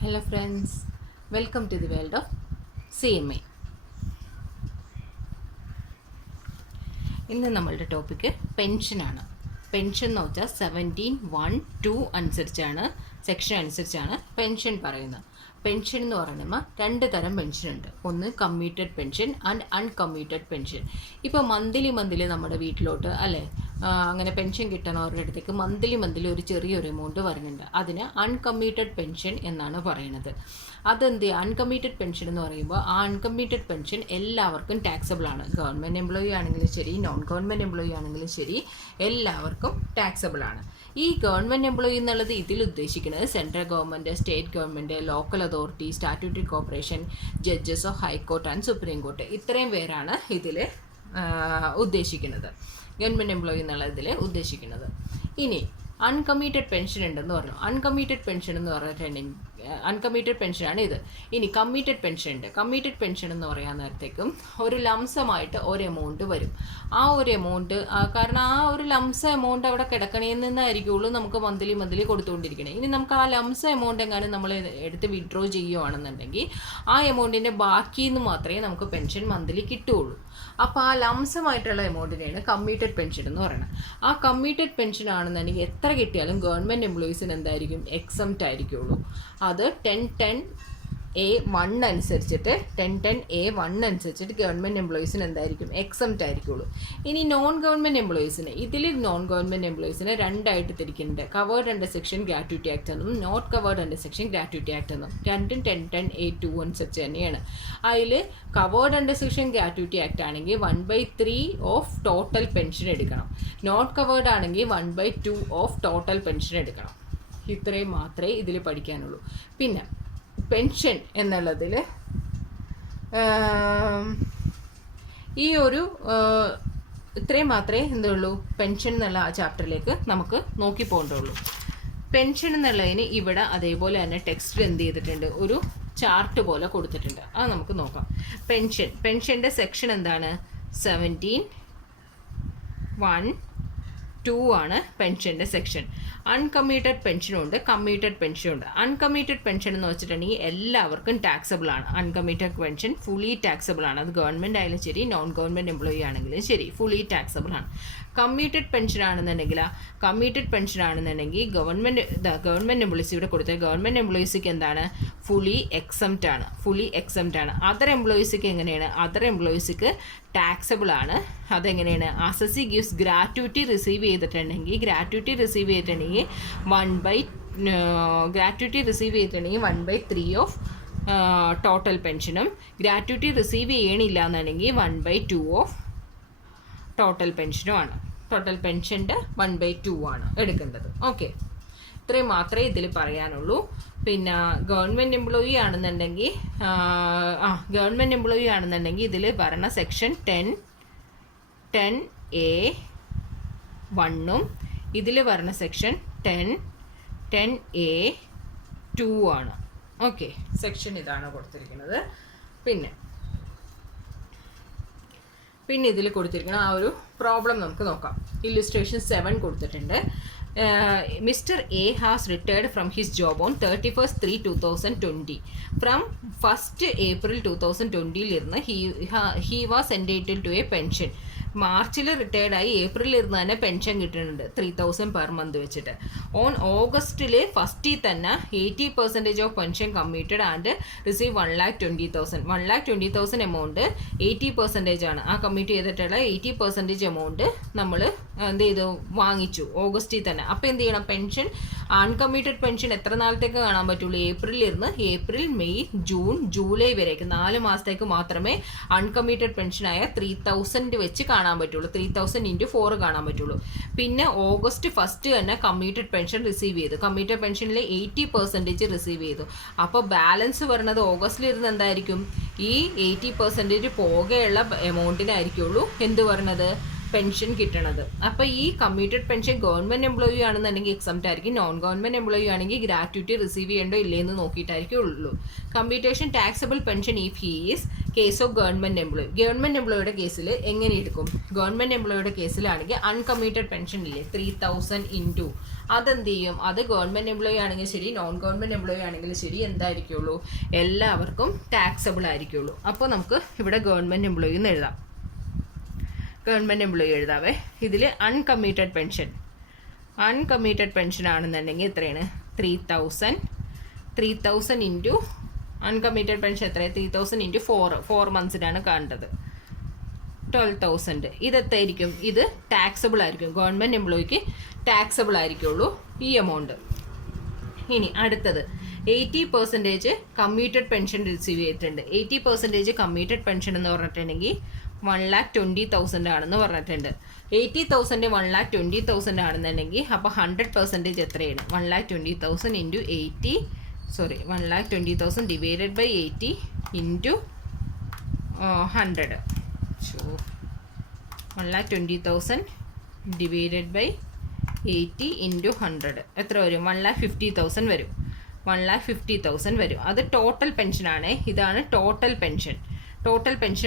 Hello friends, welcome to the world of CMA. ഇന്ന് നമ്മളുടെ topic പെൻഷനാണ്. Pension എന്ന് വെച്ചാൽ 17(1)(2) അനുസരിച്ചാണ്, സെക്ഷൻ അനുസരിച്ചാണ് പെൻഷൻ പറയുന്നത്. പെൻഷൻ എന്ന് പറയുമ്പോൾ രണ്ട് തരം പെൻഷൻ ഉണ്ട്. ഒന്ന് കമ്മ്യൂട്ടഡ് പെൻഷൻ ആൻഡ് അൺകമ്മ്യൂട്ടഡ് പെൻഷൻ. ഇപ്പോൾ മന്ത്ലി നമ്മുടെ വീട്ടിലോട്ട് അല്ലേ അങ്ങനെ പെൻഷൻ കിട്ടണവരുടെ അടുത്തേക്ക് മന്ത്ലി ഒരു ചെറിയൊരു എമൗണ്ട് വരുന്നുണ്ട്. അതിന് അൺകമ്മ്യൂട്ടഡ് പെൻഷൻ എന്നാണ് പറയുന്നത്. അതെന്ത് അൺകമ്മ്യൂട്ടഡ് പെൻഷൻ എന്ന് പറയുമ്പോൾ ആ അൺകമ്മ്യൂട്ടഡ് പെൻഷൻ എല്ലാവർക്കും ടാക്സബിൾ ആണ്. ഗവൺമെൻറ് എംപ്ലോയി ആണെങ്കിലും ശരി, നോൺ ഗവൺമെൻറ് എംപ്ലോയി ആണെങ്കിലും ശരി, എല്ലാവർക്കും ടാക്സബിൾ ആണ്. ഈ ഗവൺമെൻറ് എംപ്ലോയി എന്നുള്ളത് ഇതിൽ ഉദ്ദേശിക്കുന്നത് central government, state government, local authority, statutory corporation, judges of high court and supreme court, ഇത്രയും പേരാണ് ഇതിൽ ഉദ്ദേശിക്കുന്നത്. ഗവൺമെൻറ് എംപ്ലോയി എന്നുള്ള ഇതിൽ ഉദ്ദേശിക്കുന്നത്. ഇനി അൺകമ്മ്യൂട്ടഡ് പെൻഷൻ ഉണ്ടെന്ന് പറഞ്ഞു. അൺകമ്മ്യൂട്ടഡ് പെൻഷൻ എന്ന് പറഞ്ഞിട്ടുണ്ടെങ്കിൽ അൺകമ്മ്യൂട്ടഡ് പെൻഷനാണ് ഇത്. ഇനി കമ്മ്യൂട്ടഡ് പെൻഷൻ ഉണ്ട്. കമ്മ്യൂട്ടഡ് പെൻഷൻ എന്ന് പറയാൻ നേരത്തേക്കും ഒരു ലംസമായിട്ട് ഒരു എമൗണ്ട് വരും. ആ ഒരു എമൗണ്ട് കാരണം ആ ഒരു ലംസ എമൗണ്ട് അവിടെ കിടക്കണേന്ന് നിന്നായിരിക്കുള്ളൂ നമുക്ക് മന്ത്ലി കൊടുത്തുകൊണ്ടിരിക്കണേ. ഇനി നമുക്ക് ആ ലംസ എമൗണ്ട് എങ്ങാനും നമ്മൾ എടുത്ത് വിഡ്രോ ചെയ്യുകയാണെന്നുണ്ടെങ്കിൽ ആ എമൗണ്ടിൻ്റെ ബാക്കിയിൽ നിന്ന് മാത്രമേ നമുക്ക് പെൻഷൻ മന്ത്ലി കിട്ടുകയുള്ളൂ. അപ്പോൾ ആ ലംസമായിട്ടുള്ള എമൗണ്ടിനെയാണ് കമ്മ്യൂട്ടഡ് പെൻഷൻ എന്ന് പറയുന്നത്. ആ കമ്മ്യൂട്ടഡ് പെൻഷൻ ആണെന്നുണ്ടെങ്കിൽ എത്ര കിട്ടിയാലും ഗവൺമെൻറ് എംപ്ലോയീസിന് എന്തായിരിക്കും, എക്സംപ്റ്റ് ആയിരിക്കുള്ളൂ. അത് 10(10)(a)(1) അനുസരിച്ചിട്ട് 10(10)(a)(1) അനുസരിച്ചിട്ട് ഗവൺമെൻറ് എംപ്ലോയീസിന് എന്തായിരിക്കും, എക്സംപ്റ്റ് ആയിരിക്കുള്ളൂ. ഇനി നോൺ ഗവൺമെൻറ് എംപ്ലോയീസിന് നോൺ ഗവൺമെൻറ് എംപ്ലോയീസിനെ രണ്ടായിട്ട് തിരിക്കുന്നുണ്ട്. Covered under section gratuity act എന്നും not covered under section gratuity act എന്നും. രണ്ടും 10(10)(a)(2) അനുസരിച്ച് തന്നെയാണ്. അതിൽ covered under section gratuity act ആണെങ്കിൽ 1/3 ഓഫ് ടോട്ടൽ പെൻഷൻ എടുക്കണം. നോട്ട് കവേർഡ് ആണെങ്കിൽ 1/2 ഓഫ് ടോട്ടൽ പെൻഷൻ എടുക്കണം. ഇത്രയും മാത്രമേ ഇതിൽ പഠിക്കാനുള്ളൂ. പിന്നെ പെൻഷൻ എന്നുള്ളതിൽ ഈ ഒരു ഇത്രയും മാത്രമേ എന്തുള്ളൂ, പെൻഷൻ എന്നുള്ള ആ ചാപ്റ്ററിലേക്ക് നമുക്ക് നോക്കി പോകേണ്ടുള്ളൂ. പെൻഷൻ എന്നുള്ളതിന് ഇവിടെ അതേപോലെ തന്നെ ടെക്സ്റ്റിൽ എന്ത് ചെയ്തിട്ടുണ്ട്, ഒരു ചാർട്ട് പോലെ കൊടുത്തിട്ടുണ്ട്. അത് നമുക്ക് നോക്കാം. പെൻഷൻ്റെ സെക്ഷൻ എന്താണ്, 17(1)(2) ആണ് പെൻഷൻ്റെ സെക്ഷൻ. അൺകമ്മ്യൂട്ടഡ് പെൻഷനും ഉണ്ട്, കമ്മ്യൂട്ടഡ് പെൻഷനും ഉണ്ട്. അൺകമ്മ്യൂട്ടഡ് പെൻഷൻ എന്ന് വെച്ചിട്ടുണ്ടെങ്കിൽ എല്ലാവർക്കും ടാക്സബിൾ ആണ്. അൺകമ്മ്യൂട്ടഡ് പെൻഷൻ ഫുള്ളി ടാക്സബിൾ ആണ്. അത് ഗവൺമെൻറ് ആയാലും ശരി, നോൺ ഗവൺമെൻറ് എംപ്ലോയി ആണെങ്കിലും ശരി, ഫുള്ളി ടാക്സബിൾ ആണ്. കമ്മ്യൂട്ടഡ് പെൻഷൻ ആണെന്നുണ്ടെങ്കിൽ ഗവൺമെൻറ് എംപ്ലോയീസ് ഇവിടെ കൊടുത്തത് ഗവൺമെൻറ് എംപ്ലോയീസിക്ക് എന്താണ്, ഫുള്ളി എക്സംപ്റ്റ് ആണ്. അതർ എംപ്ലോയീസിക്ക് എങ്ങനെയാണ്, അതർ എംപ്ലോയീസിക്ക് ടാക്സബിൾ ആണ്. അതെങ്ങനെയാണ്, അസസി ഗിവ്സ് ഗ്രാറ്റുവിറ്റി റിസീവ് ചെയ്തിട്ടുണ്ടെങ്കിൽ 1/3 ഓഫ് ടോട്ടൽ പെൻഷനും, ഗ്രാറ്റുവിറ്റി റിസീവ് ചെയ്യണില്ല എന്നുണ്ടെങ്കിൽ 1/2 ഓഫ് ടോട്ടൽ പെൻഷനുമാണ്. ടോട്ടൽ പെൻഷൻ്റെ 1/2 ആണ് എടുക്കേണ്ടത്. ഓക്കെ, ഇത്രയും മാത്രമേ ഇതിൽ പറയാനുള്ളൂ. പിന്നെ ഗവൺമെൻറ് എംപ്ലോയി ആണെന്നുണ്ടെങ്കിൽ ഇതിൽ പറയുന്ന സെക്ഷൻ 10(10)(a)(1)ഉം ഇതിൽ പറയുന്ന സെക്ഷൻ 10(10)(a)(2) ആണ്. ഓക്കെ, സെക്ഷൻ ഇതാണ് കൊടുത്തിരിക്കുന്നത്. പിന്നെ ഇതിൽ കൊടുത്തിരിക്കുന്ന ആ ഒരു പ്രോബ്ലം നമുക്ക് നോക്കാം. ഇല്ലുസ്ട്രേഷൻ 7 കൊടുത്തിട്ടുണ്ട്. Mr. A has retired from his job on 31/3/2020. From 1st April 2020 he was entitled to a pension. മാർച്ചിൽ റിട്ടയർഡായി ഏപ്രിലിൽ ഇരുന്ന് തന്നെ പെൻഷൻ കിട്ടുന്നുണ്ട് 3,000 പെർ മന്ത് വെച്ചിട്ട്. ഓൺ ഓഗസ്റ്റിൽ ഫസ്റ്റിൽ തന്നെ 80% of pension commuted and receive 1,20,000. 1,20,000 amount 80% ആണ്. ആ കമ്മ്യൂട്ട് ചെയ്തിട്ടുള്ള 80% എമൗണ്ട് നമ്മൾ എന്ത് ചെയ്തു, വാങ്ങിച്ചു ഓഗസ്റ്റിൽ തന്നെ. അപ്പോൾ എന്ത് ചെയ്യണം, പെൻഷൻ അൺകമ്മ്യൂട്ടഡ് പെൻഷൻ എത്ര നാളത്തേക്ക് കാണാൻ പറ്റുള്ളൂ, ഏപ്രിൽ മെയ് ജൂൺ ജൂലൈ വരേക്ക് 4 മാസത്തേക്ക് മാത്രമേ അൺകമ്മ്യൂട്ടഡ് പെൻഷനായ 3,000 വെച്ച് കാണാൻ പറ്റുള്ളൂ. 3,000 × 4 കാണാൻ പറ്റുള്ളൂ. പിന്നെ ഓഗസ്റ്റ് ഫസ്റ്റ് തന്നെ കമ്മ്യൂട്ടഡ് പെൻഷൻ റിസീവ് ചെയ്തു. കമ്മ്യൂട്ടഡ് പെൻഷനിൽ 80% റിസീവ് ചെയ്തു. അപ്പോൾ ബാലൻസ് വരുന്നത് ഓഗസ്റ്റിലിരുന്ന് എന്തായിരിക്കും, ഈ 80% പോകെയുള്ള എമൗണ്ടിനായിരിക്കുള്ളൂ എന്ത് പറയുന്നത്, പെൻഷൻ കിട്ടണത്. അപ്പോൾ ഈ കമ്മ്യൂട്ടഡ് പെൻഷൻ ഗവൺമെൻറ് എംപ്ലോയി ആണെന്നുണ്ടെങ്കിൽ എക്സംപ്റ്റ് ആയിരിക്കും, നോൺ ഗവൺമെൻറ് എംപ്ലോയി ആണെങ്കിൽ ഗ്രാറ്റുവിറ്റി റിസീവ് ചെയ്യേണ്ടോ ഇല്ലേന്ന് നോക്കിയിട്ടായിരിക്കും ഉള്ളൂ. Computation taxable pension if he is case of government employee. Government എംപ്ലോയിയുടെ കേസിൽ എങ്ങനെ എടുക്കും? ഗവൺമെൻറ് എംപ്ലോയിയുടെ കേസിലാണെങ്കിൽ അൺകമ്മ്യൂട്ടഡ് പെൻഷൻ ഇല്ലേ 3000 ഇൻറ്റു അതെന്ത് ചെയ്യും? അത് ഗവൺമെൻറ് എംപ്ലോയി ആണെങ്കിൽ ശരി, നോൺ ഗവൺമെൻറ് എംപ്ലോയി ആണെങ്കിലും ശരി, എന്തായിരിക്കുള്ളൂ? എല്ലാവർക്കും ടാക്സബിൾ ആയിരിക്കുള്ളൂ. അപ്പോൾ നമുക്ക് ഇവിടെ ഗവൺമെൻറ് എംപ്ലോയി എന്ന് എഴുതാം. ഗവൺമെൻറ് എംപ്ലോയി എഴുതാവേ. ഇതിൽ അൺകമ്മ്യൂട്ടഡ് പെൻഷൻ ആണെന്നുണ്ടെങ്കിൽ എത്രയാണ്? 3000 ഇൻറ്റു അൺകമ്മ്യൂട്ടഡ് പെൻഷൻ എത്രയാണ്? 3000 ഇൻറ്റു 4 മന്ത്സിനാണ് കാണേണ്ടത്. 12,000. ഇതെത്തായിരിക്കും? ഇത് ടാക്സബിൾ ആയിരിക്കും. ഗവൺമെൻറ് എംപ്ലോയിക്ക് ടാക്സബിൾ ആയിരിക്കുള്ളൂ ഈ എമൗണ്ട്. ഇനി അടുത്തത് 80% കമ്മ്യൂട്ടഡ് പെൻഷൻ റിസീവ് ചെയ്തിട്ടുണ്ട്. 80% കമ്മ്യൂട്ടഡ് പെൻഷൻ എന്ന് പറഞ്ഞിട്ടുണ്ടെങ്കിൽ 1,20,000 ആണെന്ന് പറഞ്ഞിട്ടുണ്ട്. 80,000 1,20,000 ആണെന്നുണ്ടെങ്കിൽ അപ്പോൾ 100% എത്രയാണ്? 1,20,000 into 1,20,000 divided by 80 into 100. 1,20,000 divided by 80 into 100 എത്ര വരും? 1,50,000 വരും. 1,50,000 വരും. അത് ടോട്ടൽ പെൻഷനാണേ. ഇതാണ് ടോട്ടൽ പെൻഷൻ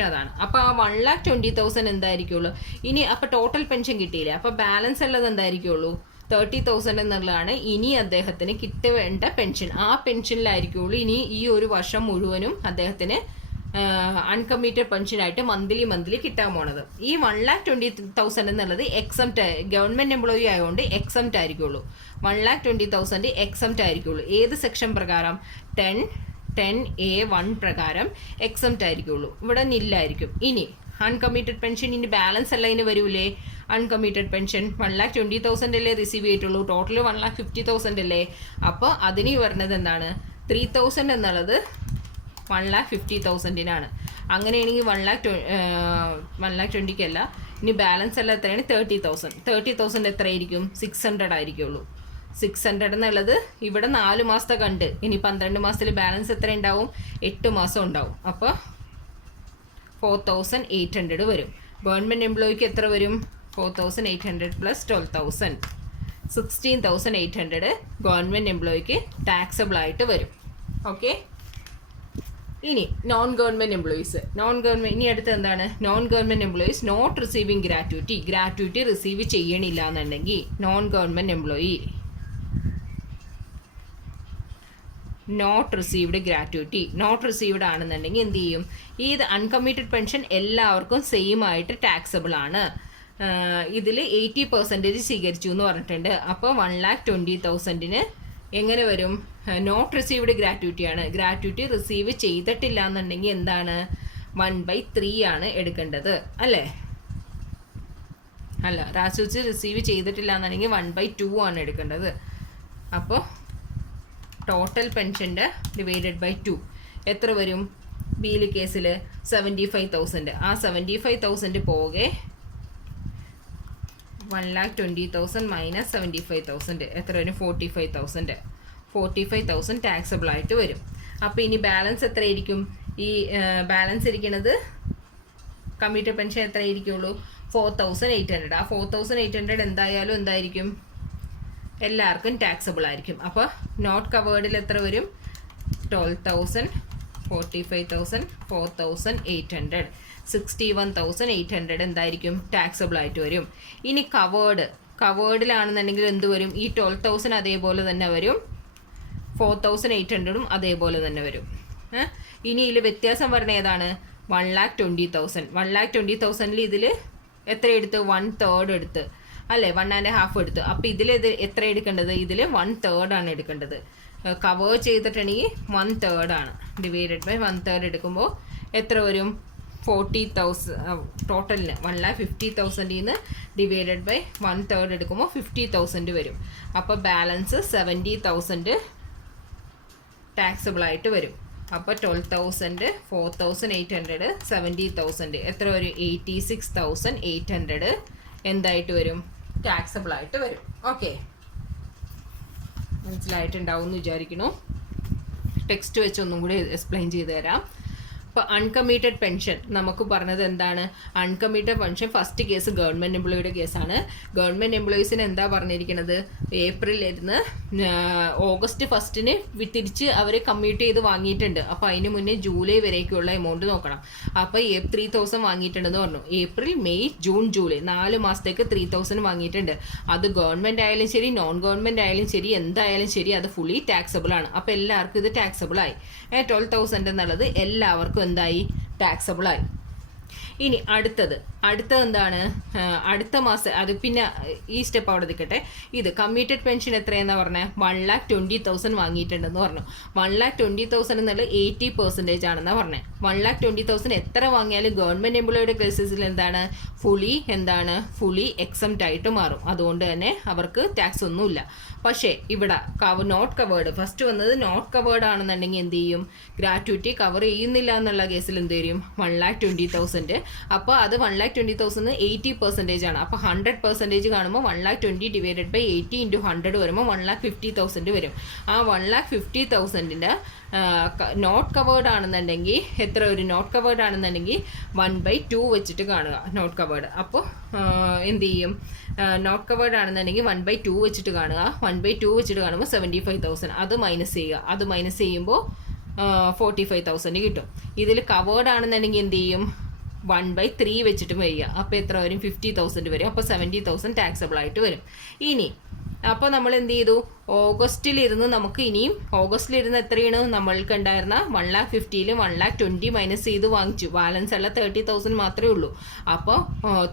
അതാണ്. അപ്പോൾ ആ 1,20,000 എന്തായിരിക്കുള്ളൂ? ഇനി അപ്പോൾ ടോട്ടൽ പെൻഷൻ കിട്ടിയില്ലേ, അപ്പോൾ ബാലൻസ് ഉള്ളത് എന്തായിരിക്കുള്ളൂ? 30,000 എന്നുള്ളതാണ് ഇനി അദ്ദേഹത്തിന് കിട്ടേണ്ട പെൻഷൻ. ആ പെൻഷനിലായിരിക്കുള്ളൂ ഇനി ഈ ഒരു വർഷം മുഴുവനും അദ്ദേഹത്തിന് അൺകമ്മ്യൂട്ടഡ് പെൻഷനായിട്ട് മന്ത്ലി കിട്ടാൻ പോണത്. ഈ 1,20,000 എന്നുള്ളത് എക്സംപ്റ്റ്, ഗവൺമെൻറ് എംപ്ലോയി ആയതുകൊണ്ട് എക്സംപ്റ്റ് ആയിരിക്കുള്ളൂ. 1,20,000 എക്സംപ്റ്റ് ആയിരിക്കുള്ളൂ. ഏത് സെക്ഷൻ പ്രകാരം? 10A1 പ്രകാരം എക്സംപ്റ്റ് ആയിരിക്കുള്ളൂ. ഇവിടെ നില്ലായിരിക്കും. ഇനി അൺകമ്മ്യൂട്ടഡ് പെൻഷൻ ഇനി ബാലൻസ് അല്ല ഇനി വരൂലേ? അൺകമ്മ്യൂട്ടഡ് പെൻഷൻ 1,20,000 അല്ലേ റിസീവ് ചെയ്തിട്ടുള്ളൂ, ടോട്ടൽ 1,50,000 അല്ലേ? അപ്പോൾ അതിന് വരുന്നത് എന്താണ്? 3,000 എന്നുള്ളത് 1,50,000-നാണ്. അങ്ങനെയാണെങ്കിൽ 1,20,000 അല്ല, ഇനി ബാലൻസ് അല്ല എത്രയാണ്? 30,000 എത്രയായിരിക്കും? 600 ആയിരിക്കുള്ളൂ. 600 എന്നുള്ളത് ഇവിടെ 4 മാസത്തെ കണ്ട്, ഇനി 12 മാസത്തിൽ ബാലൻസ് എത്ര ഉണ്ടാവും? 8 മാസം ഉണ്ടാവും. അപ്പോൾ 4,800 വരും. ഗവൺമെൻറ് എംപ്ലോയിക്ക് എത്ര വരും? 4,800 പ്ലസ് 12,000 16,800 ഗവൺമെൻറ് എംപ്ലോയിക്ക് ടാക്സബിൾ ആയിട്ട് വരും. ഓക്കെ. ഇനി നോൺ ഗവൺമെൻറ് എംപ്ലോയീസ്. ഇനി അടുത്ത് എന്താണ്? Non government employees not receiving gratuity receive ചെയ്യണില്ല എന്നുണ്ടെങ്കിൽ non government employee not received ആണെന്നുണ്ടെങ്കിൽ എന്ത് ചെയ്യും? ഈ അൺകമ്മ്യൂട്ടഡ് പെൻഷൻ എല്ലാവർക്കും സെയിം ആയിട്ട് ടാക്സബിൾ ആണ്. ഇതിൽ 80% സ്വീകരിച്ചു എന്ന് പറഞ്ഞിട്ടുണ്ട്. അപ്പോൾ 1,20,000-ന് എങ്ങനെ വരും? നോട്ട് റിസീവ്ഡ് ഗ്രാറ്റുവിറ്റിയാണ്. ഗ്രാറ്റുവിറ്റി റിസീവ് ചെയ്തിട്ടില്ല എന്നുണ്ടെങ്കിൽ എന്താണ്? 1/3 ആണ് എടുക്കേണ്ടത് അല്ലേ? അല്ല, ഗ്രാറ്റുവിറ്റി റിസീവ് ചെയ്തിട്ടില്ല എന്നുണ്ടെങ്കിൽ 1/2 ആണ് എടുക്കേണ്ടത്. അപ്പോൾ ടോട്ടൽ പെൻഷൻ്റെ ഡിവൈഡഡ് ബൈ 2 എത്ര വരും? ബിയിൽ കേസിൽ 75,000. ആ 75,000 പോകെ 1,20,000 മൈനസ് 75,000 എത്ര വരും? 45,000 ടാക്സബിൾ ആയിട്ട് വരും. അപ്പോൾ ഇനി ബാലൻസ് എത്രയായിരിക്കും? ഈ ബാലൻസ് ഇരിക്കുന്നത് കമ്മ്യൂട്ടഡ് പെൻഷൻ എത്ര ആയിരിക്കുള്ളൂ? 4,800. ആ 4,800 എന്തായാലും എന്തായിരിക്കും? എല്ലാവർക്കും ടാക്സബിൾ ആയിരിക്കും. അപ്പോൾ നോട്ട് കവേർഡിൽ എത്ര വരും? 12,000 45,000 4,800 61,800 എന്തായിരിക്കും? ടാക്സബിൾ ആയിട്ട് വരും. ഇനി കവേർഡിലാണെന്നുണ്ടെങ്കിൽ എന്ത് വരും? ഈ 12,000 അതേപോലെ തന്നെ വരും, 4,800 അതേപോലെ തന്നെ വരും. ഇനി ഇതിൽ വ്യത്യാസം പറഞ്ഞ ഏതാണ്? 1,20,000. 1,20,000 ഇതിൽ എത്ര എടുത്ത്? 1/3 എടുത്ത് അല്ലേ? 1.5 എടുത്ത്. അപ്പോൾ ഇതിൽ എത്ര എടുക്കേണ്ടത്? ഇതിൽ 1/3 ആണ് എടുക്കേണ്ടത്. കവർ ചെയ്തിട്ടുണ്ടെങ്കിൽ 1/3 ആണ്. ഡിവൈഡഡ് ബൈ 1/3 എടുക്കുമ്പോൾ എത്ര വരും? 40,000. ടോട്ടലിന് 1,50,000-ന്ന് ഡിവൈഡഡ് ബൈ 1/3 എടുക്കുമ്പോൾ 50,000 വരും. അപ്പോൾ ബാലൻസ് 70,000 ടാക്സബിൾ ആയിട്ട് വരും. അപ്പോൾ 12,000 4,800 70,000 എത്ര വരും? 86,800 എന്തായിട്ട് വരും? ടാക്സബിൾ ആയിട്ട് വരും. ഓക്കെ, മനസ്സിലായിട്ടുണ്ടാവും എന്ന് വിചാരിക്കുന്നു. ടെക്സ്റ്റ് വെച്ച് ഒന്നും കൂടി എക്സ്പ്ലെയിൻ ചെയ്തു തരാം. ഇപ്പോൾ അൺകമ്മീറ്റഡ് പെൻഷൻ നമുക്ക് പറഞ്ഞത് എന്താണ്? അൺകമ്മീറ്റഡ് പെൻഷൻ ഫസ്റ്റ് കേസ് ഗവൺമെൻറ് എംപ്ലോയിയുടെ കേസാണ്. ഗവൺമെൻറ് എംപ്ലോയീസിന് എന്താ പറഞ്ഞിരിക്കുന്നത്? ഏപ്രിലിൽ ഇരുന്ന് ഓഗസ്റ്റ് 1 തിരിച്ച് അവർ കമ്മ്യൂട്ട് ചെയ്ത് വാങ്ങിയിട്ടുണ്ട്. അപ്പോൾ അതിന് മുന്നേ ജൂലൈ വരേക്കുള്ള എമൗണ്ട് നോക്കണം. അപ്പോൾ 3000 വാങ്ങിയിട്ടുണ്ടെന്ന് പറഞ്ഞു. ഏപ്രിൽ, മെയ്, ജൂൺ, ജൂലൈ 4 മാസത്തേക്ക് 3000 വാങ്ങിയിട്ടുണ്ട്. അത് ഗവൺമെൻറ് ആയാലും ശരി നോൺ ഗവൺമെൻറ് ആയാലും ശരി എന്തായാലും ശരി അത് ഫുള്ളി ടാക്സബിൾ ആണ്. അപ്പോൾ എല്ലാവർക്കും ഇത് ടാക്സബിൾ ആയി. 12,000 എന്നുള്ളത് എല്ലാവർക്കും എന്തായി? ടാക്സബിൾ ആയി. ഇനി അടുത്തത് എന്താണ്? അടുത്ത മാസം അത് പിന്നെ ഈ സ്റ്റെപ്പ് അവിടെ നിൽക്കട്ടെ. ഇത് കമ്മ്യൂട്ടഡ് പെൻഷൻ എത്രയെന്നാണ് പറഞ്ഞത്? 1,20,000 വാങ്ങിയിട്ടുണ്ടെന്ന് പറഞ്ഞു. 1,20,000 എന്നുള്ള 80% ആണെന്നാണ് പറഞ്ഞത്. 1,20,000 എത്ര വാങ്ങിയാലും ഗവൺമെൻറ് എംപ്ലോയിയുടെ കേസസിൽ എന്താണ്? ഫുള്ളി എക്സംപ്റ്റ് ആയിട്ട് മാറും. അതുകൊണ്ട് തന്നെ അവർക്ക് ടാക്സ് ഒന്നുമില്ല. പക്ഷേ ഇവിടെ നോട്ട് കവേർഡ്, ഫസ്റ്റ് വന്നത് നോട്ട് കവേർഡ് ആണെന്നുണ്ടെങ്കിൽ എന്ത് ചെയ്യും? ഗ്രാറ്റുവിറ്റി കവർ ചെയ്യുന്നില്ല എന്നുള്ള കേസിൽ എന്ത് വരും? 1,20,000. അപ്പോൾ അത് 1,20,000 80% ആണ്. അപ്പോൾ 100% കാണുമ്പോൾ 1,20,000 ഡിവൈഡഡ് ബൈ 80 × 100 വരുമ്പോൾ 1,50,000 വരും. ആ 1,50,000 നോട്ട് കവേർഡ് ആണെന്നുണ്ടെങ്കിൽ എത്ര ഒരു? നോട്ട് കവേർഡ് ആണെന്നുണ്ടെങ്കിൽ 1/2 വെച്ചിട്ട് കാണുക നോട്ട് കവേർഡ്. അപ്പോൾ എന്ത് ചെയ്യും? നോട്ട് കവേർഡ് ആണെന്നുണ്ടെങ്കിൽ 1/2 വെച്ചിട്ട് കാണുക. 1/2 വെച്ചിട്ട് കാണുമ്പോൾ 75,000. അത് മൈനസ് ചെയ്യുക. അത് മൈനസ് ചെയ്യുമ്പോൾ 45,000 കിട്ടും. ഇതിൽ കവേർഡ് ആണെന്നുണ്ടെങ്കിൽ എന്ത് ചെയ്യും? 1/3 വെച്ചിട്ട് വരിക. അപ്പോൾ എത്ര വരും? 50,000 വരും. അപ്പോൾ 70,000 ടാക്സബിൾ ആയിട്ട് വരും. ഇനി അപ്പോൾ നമ്മൾ എന്ത് ചെയ്തു? ഓഗസ്റ്റിലിരുന്ന് നമുക്ക് ഇനിയും ഓഗസ്റ്റിലിരുന്ന് എത്രയാണ് നമ്മൾക്ക് ഉണ്ടായിരുന്ന 1,50,000 1,20,000 മൈനസ് ചെയ്ത് വാങ്ങിച്ചു. ബാലൻസ് ഉള്ള 30,000 മാത്രമേ ഉള്ളൂ. അപ്പോൾ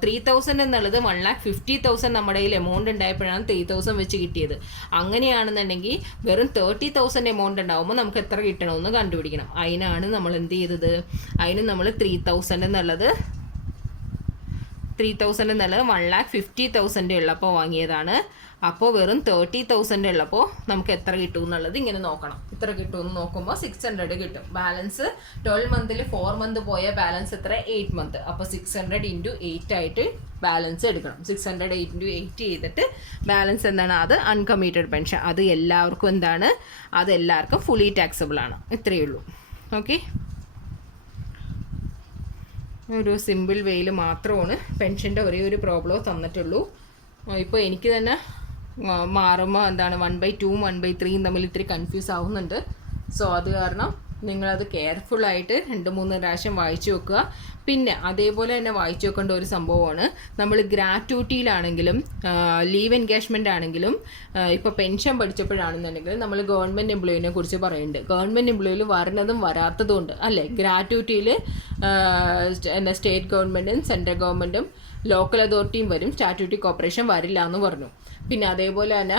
3,000 എന്നുള്ളത് 1,50,000 നമ്മുടെ കയ്യിൽ എമൗണ്ട് ഉണ്ടായപ്പോഴാണ് 3,000 വെച്ച് കിട്ടിയത്. അങ്ങനെയാണെന്നുണ്ടെങ്കിൽ വെറും 30,000 എമൗണ്ട് ഉണ്ടാകുമ്പോൾ നമുക്ക് എത്ര കിട്ടണമെന്ന് കണ്ടുപിടിക്കണം. അതിനാണ് നമ്മൾ എന്ത് ചെയ്തത്? അതിന് നമ്മൾ 3,000 എന്നുള്ളത് 1,50,000 ഉള്ളപ്പോൾ വാങ്ങിയതാണ്. അപ്പോൾ വെറും 30,000 ഉള്ളപ്പോൾ നമുക്ക് എത്ര കിട്ടും എന്നുള്ളത് ഇങ്ങനെ നോക്കണം. ഇത്ര കിട്ടുമെന്ന് നോക്കുമ്പോൾ 600 കിട്ടും. ബാലൻസ് 12 മന്തിൽ 4 മന്ത് പോയ ബാലൻസ് എത്ര? 8 മന്ത്. അപ്പോൾ 600 × 8 ആയിട്ട് ബാലൻസ് എടുക്കണം. 600 × 8 ചെയ്തിട്ട് ബാലൻസ് എന്താണ്? അത് അൺകമ്മീറ്റഡ് പെൻഷൻ. അത് എല്ലാവർക്കും എന്താണ്? അത് എല്ലാവർക്കും ഫുള്ളി ടാക്സബിൾ ആണ്. ഇത്രയേ ഉള്ളൂ. ഓക്കെ, ഒരു സിമ്പിൾ വേയിൽ മാത്രമാണ് പെൻഷൻ്റെ ഒരേ ഒരു പ്രോബ്ലം തന്നിട്ടുള്ളൂ. ഇപ്പോൾ എനിക്ക് തന്നെ മാറുമ്പോൾ എന്താണ് 1/2 1/3 തമ്മിൽ ഇത്തിരി കൺഫ്യൂസ് ആവുന്നുണ്ട്. സോ അത് കാരണം നിങ്ങളത് കെയർഫുള്ളായിട്ട് 2-3 പ്രാവശ്യം വായിച്ചു വെക്കുക. പിന്നെ അതേപോലെ തന്നെ വായിച്ചു വെക്കേണ്ട ഒരു സംഭവമാണ്, നമ്മൾ ഗ്രാറ്റുവിറ്റിയിലാണെങ്കിലും ലീവ് എൻഗേജ്മെൻ്റ് ആണെങ്കിലും ഇപ്പോൾ പെൻഷൻ പഠിച്ചപ്പോഴാണെന്നുണ്ടെങ്കിലും നമ്മൾ ഗവൺമെൻറ് എംപ്ലോയിനെ കുറിച്ച് പറയുന്നുണ്ട്. ഗവൺമെൻറ് എംപ്ലോയിൽ വരുന്നതും വരാത്തതും ഉണ്ട് അല്ലേ? ഗ്രാറ്റുവിറ്റിയിൽ സ്റ്റേറ്റ് ഗവൺമെൻറ്റും സെൻട്രൽ ഗവൺമെൻറ്റും ലോക്കൽ അതോറിറ്റിയും വരും, സ്റ്റാറ്റ്യൂട്ടറി കോർപ്പറേഷൻ വരില്ല എന്ന് പറഞ്ഞു. പിന്നെ അതേപോലെ തന്നെ